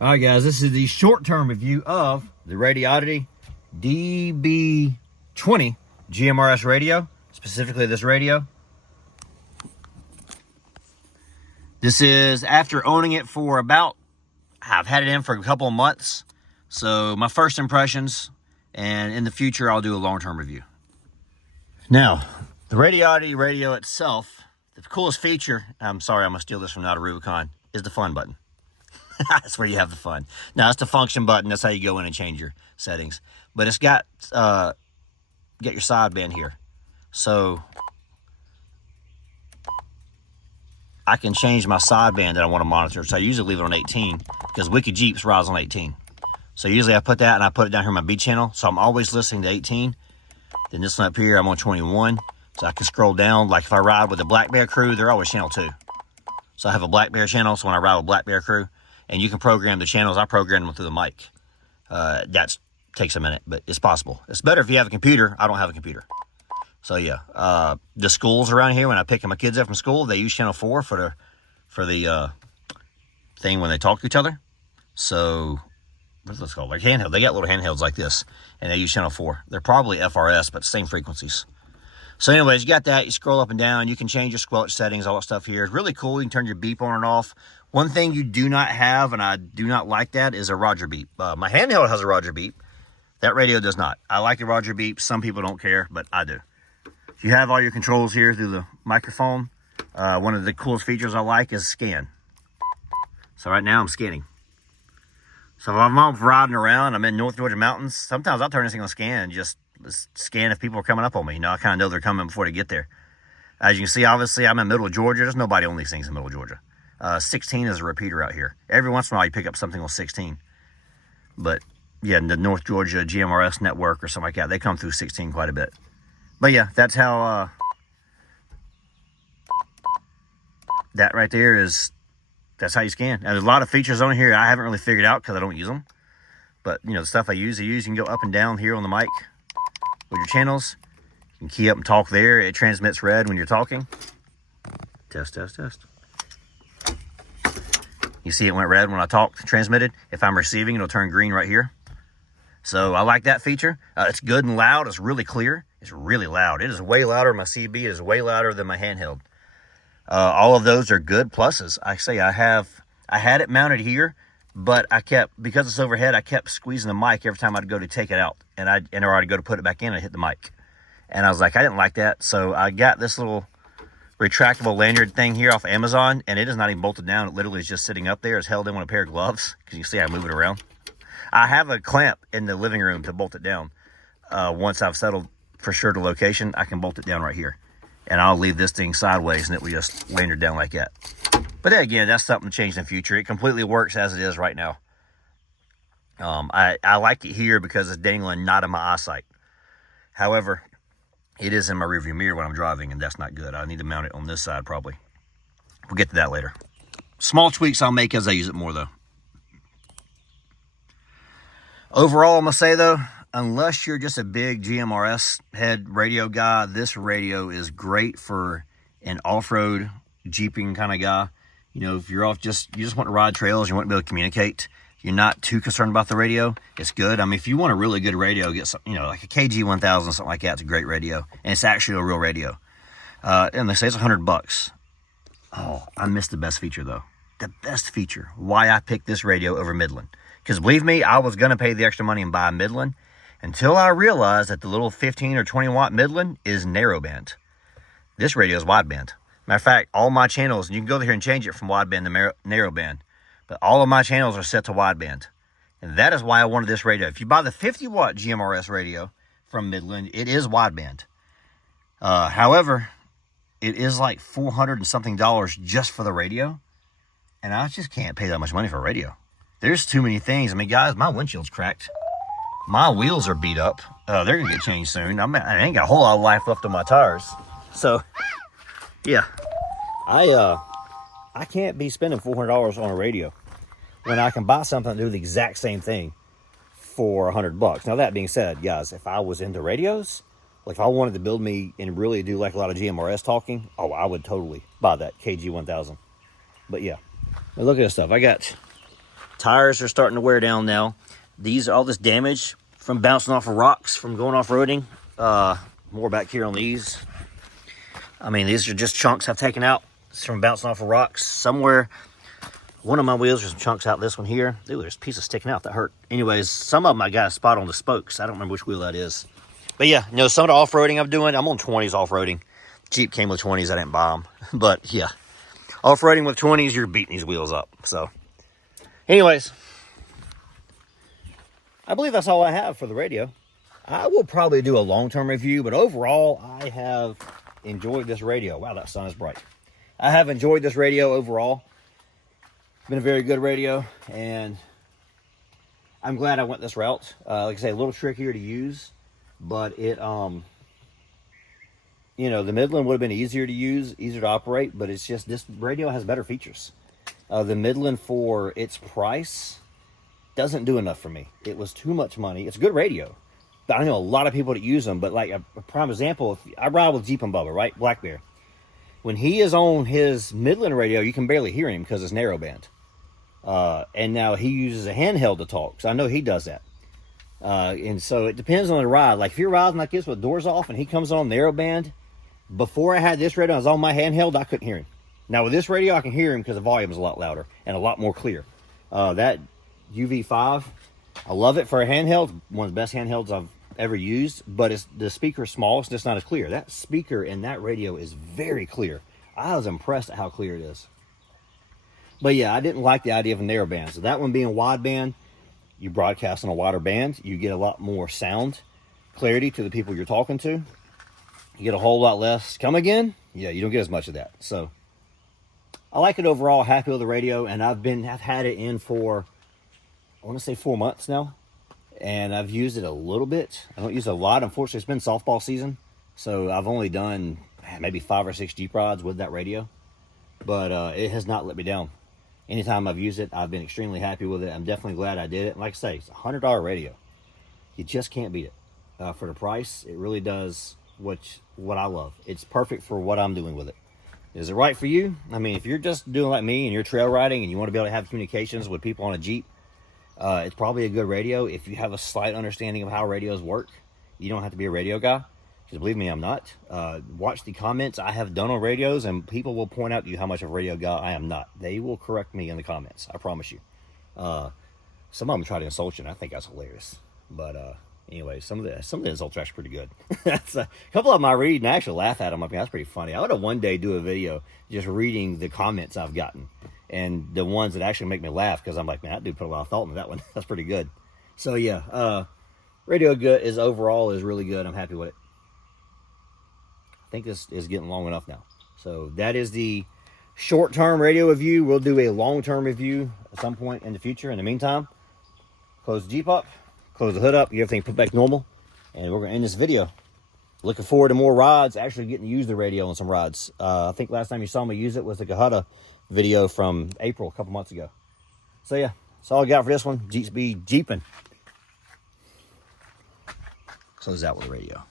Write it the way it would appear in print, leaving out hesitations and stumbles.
All right, guys, this is the short-term review of the Radioddity DB-20 GMRS radio, specifically this radio. This is after owning it for I've had it in for a couple of months. So my first impressions, and in the future, I'll do a long-term review. Now, the Radioddity radio itself, the coolest feature, I'm sorry, I'm gonna steal this from Not a Rubicon, is the fun button. That's where you have the fun. Now, it's the function button. That's how you go in and change your settings. But it's got your sideband here. So I can change my sideband that I want to monitor. So I usually leave it on 18 because Wicked Jeeps rides on 18. So usually I put that and I put it down here in my B channel. So I'm always listening to 18. Then this one up here, I'm on 21. So I can scroll down. Like if I ride with the Black Bear crew, they're always channel 2. So I have a Black Bear channel. So when I ride with Black Bear crew, and you can program the channels. I program them through the mic. That takes a minute, but it's possible. It's better if you have a computer. I don't have a computer. So yeah, the schools around here, when I pick my kids up from school, they use channel 4 for the thing when they talk to each other. So what's this called? Like handheld. They got little handhelds like this, and they use channel 4. They're probably FRS, but same frequencies. So anyways, you got that. You scroll up and down. You can change your squelch settings, all that stuff here. It's really cool. You can turn your beep on and off. One thing you do not have, and I do not like that, is a Roger beep. My handheld has a Roger beep. That radio does not. I like the Roger beep. Some people don't care, but I do. You have all your controls here through the microphone. One of the coolest features I like is scan. So right now I'm scanning. So if I'm riding around, I'm in North Georgia mountains, sometimes I'll turn this thing on scan and just scan if people are coming up on me. You know, I kind of know they're coming before they get there. As you can see, obviously, I'm in the middle of Georgia. There's nobody on these things in the middle of Georgia. 16 is a repeater out here. Every once in a while, you pick up something on 16. But, yeah, the North Georgia GMRS network or something like that, they come through 16 quite a bit. But, yeah, that's how, that right there is, that's how you scan. Now, there's a lot of features on here I haven't really figured out because I don't use them. But, you know, the stuff I use, you can go up and down here on the mic with your channels. You can key up and talk there. It transmits red when you're talking. Test, test, test. You see it went red when I talked, transmitted. If I'm receiving, it'll turn green right here. So I like that feature. It's good and loud. It's really clear. It's really loud. It is way louder. My CB is way louder than my handheld. All of those are good pluses. I had it mounted here, but because it's overhead, I kept squeezing the mic every time I'd go to take it out. And or I'd go to put it back in and hit the mic. And I was like, I didn't like that. So I got this little retractable lanyard thing here off Amazon, and it is not even bolted down. It literally is just sitting up there. It's held in with a pair of gloves, because you can see I move it around. I have a clamp in the living room to bolt it down. Once I've settled for sure the location, I can bolt it down right here. And I'll leave this thing sideways, and it will just lanyard down like that. But then again, that's something to change in the future. It completely works as it is right now. I like it here because it's dangling not in my eyesight. However, it is in my rearview mirror when I'm driving, and that's not good. I need to mount it on this side, probably. We'll get to that later. Small tweaks I'll make as I use it more, though. Overall, I'm going to say, though, unless you're just a big GMRS head radio guy, this radio is great for an off-road jeeping kind of guy. You know, if you're you just want to ride trails, you want to be able to communicate, you're not too concerned about the radio, it's good. I mean, if you want a really good radio, get some, like a KG-1000, something like that. It's a great radio, and it's actually a real radio. And they say it's $100. Oh, I missed the best feature, though. The best feature, why I picked this radio over Midland. Because believe me, I was going to pay the extra money and buy a Midland until I realized that the little 15 or 20 watt Midland is narrowband. This radio is wideband. Matter of fact, all my channels, and you can go there and change it from wideband to narrowband, but all of my channels are set to wideband. And that is why I wanted this radio. If you buy the 50 watt GMRS radio from Midland, it is wideband. However, it is like $400 and something just for the radio. And I just can't pay that much money for a radio. There's too many things. I mean, guys, my windshield's cracked. My wheels are beat up. They're going to get changed soon. I ain't got a whole lot of life left on my tires. So, yeah. I can't be spending $400 on a radio when I can buy something to do the exact same thing for $100. Now, that being said, guys, if I was into radios, like if I wanted to build me and really do like a lot of GMRS talking, oh, I would totally buy that KG-1000. But yeah, now look at this stuff. I got Tires are starting to wear down now. These are all this damage from bouncing off of rocks from going off-roading. More back here on these. I mean, these are just chunks I've taken out from bouncing off of rocks. Somewhere, one of my wheels, there's some chunks out this one here. Ooh, there's pieces sticking out that hurt. Anyways, some of them I got a spot on the spokes. I don't remember which wheel that is. But yeah, you know, some of the off-roading I'm doing, I'm on 20s off-roading. Jeep came with 20s, I didn't buy them. But yeah, off-roading with 20s, you're beating these wheels up. So anyways, I believe that's all I have for the radio. I will probably do a long-term review, but overall, I have enjoyed this radio. Wow, that sun is bright. I have enjoyed this radio overall. It's been a very good radio, and I'm glad I went this route. Like I say, a little trickier to use, but it, you know, the Midland would have been easier to use, easier to operate, but it's just this radio has better features. The Midland, for its price, doesn't do enough for me. It was too much money. It's a good radio, but I know a lot of people that use them. But like a prime example, if I ride with Jeep and Bubba, right? Black Bear. When he is on his Midland radio, you can barely hear him because it's narrowband. And now he uses a handheld to talk, because I know he does that. And so it depends on the ride. Like if you're riding like this with doors off and he comes on narrowband, before I had this radio, I was on my handheld, I couldn't hear him. Now with this radio, I can hear him because the volume is a lot louder and a lot more clear. That UV5, I love it for a handheld. One of the best handhelds I've ever used, but it's the speaker's small, it's just not as clear. That speaker in that radio is very clear. I was impressed at how clear it is. But yeah, I didn't like the idea of a narrowband. So that one being wideband, you broadcast on a wider band, you get a lot more sound clarity to the people you're talking to. You get a whole lot less. Come again? Yeah, you don't get as much of that. So I like it overall. Happy with the radio, and I've had it in for, I want to say 4 months now, and I've used it a little bit. I don't use it a lot. Unfortunately, it's been softball season, so I've only done maybe 5 or 6 Jeep rides with that radio, but it has not let me down. Anytime I've used it, I've been extremely happy with it. I'm definitely glad I did it. Like I say, it's a $100 radio. You just can't beat it. For the price, it really does what I love. It's perfect for what I'm doing with it. Is it right for you? I mean, if you're just doing like me and you're trail riding and you want to be able to have communications with people on a Jeep, it's probably a good radio. If you have a slight understanding of how radios work, you don't have to be a radio guy. Because believe me, I'm not. Watch the comments I have done on radios, and people will point out to you how much of a radio guy I am not. They will correct me in the comments. I promise you. Some of them try to insult you, and I think that's hilarious. But anyway, some of the insults are actually pretty good. That's a couple of them I read and I actually laugh at them. I mean, that's pretty funny. I would have one day do a video just reading the comments I've gotten, and the ones that actually make me laugh, because I'm like, man, that dude put a lot of thought into that one. That's pretty good. So yeah, radio good is overall is really good. I'm happy with it. I think this is getting long enough now. So that is the short-term radio review. We'll do a long-term review at some point in the future. In the meantime, close the Jeep up, close the hood up, get everything put back normal, and we're going to end this video. Looking forward to more rides, actually getting to use the radio on some rides. I think last time you saw me use it was the Cahutta video from April, a couple months ago. So yeah, that's all I got for this one. Jeeps be Jeeping. Close out with the radio.